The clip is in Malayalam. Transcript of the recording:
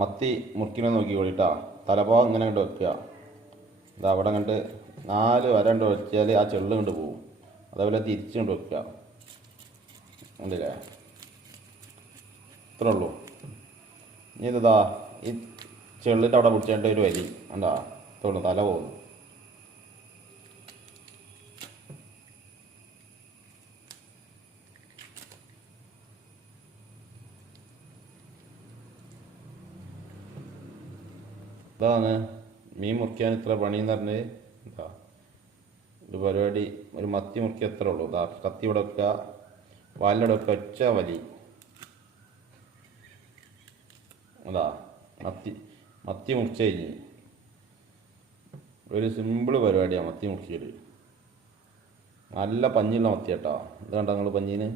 മത്തി മുറിക്കണ നോക്കിക്കോളിട്ടാ. തലഭാഗം ഇങ്ങനെ കണ്ട് വെക്കുക. ഇതാ അവിടെ കണ്ട് 4 വര കണ്ട് വെച്ചാൽ ആ ചെള്ള് കണ്ട് പോകും. അതേപോലെ തിരിച്ചു കൊണ്ട് വെക്കുക. ഉണ്ടല്ലേ, ഇത്രേ ഉള്ളൂ. ഇനി ഇതാ ഈ ചെള്ളിൻ്റെ അവിടെ പിടിച്ചിട്ട് ഒരു വരി കണ്ടാ, ഇത്രേ തല പോകുന്നു. ഇതാണ് മീൻ മുറിക്കാൻ ഇത്ര പണിയെന്ന് പറഞ്ഞ്. എന്താ ഒരു പരിപാടി, ഒരു മത്തി മുറിക്കുക എത്ര ഉള്ളൂ. ഇതാ കത്തി ഇവിടെ വെക്കുക, വാലിലൂടെ വെക്കുക, ഒച്ച വലി. അതാ മത്തി മുറിച്ച് കഴിഞ്ഞ് ഒരു സിമ്പിൾ പരിപാടിയാണ് മത്തി മുറിക്കൽ. നല്ല പഞ്ഞിയുള്ള മത്തി കേട്ടോ. ഇത് കണ്ടോ നിങ്ങൾ പഞ്ഞീന്.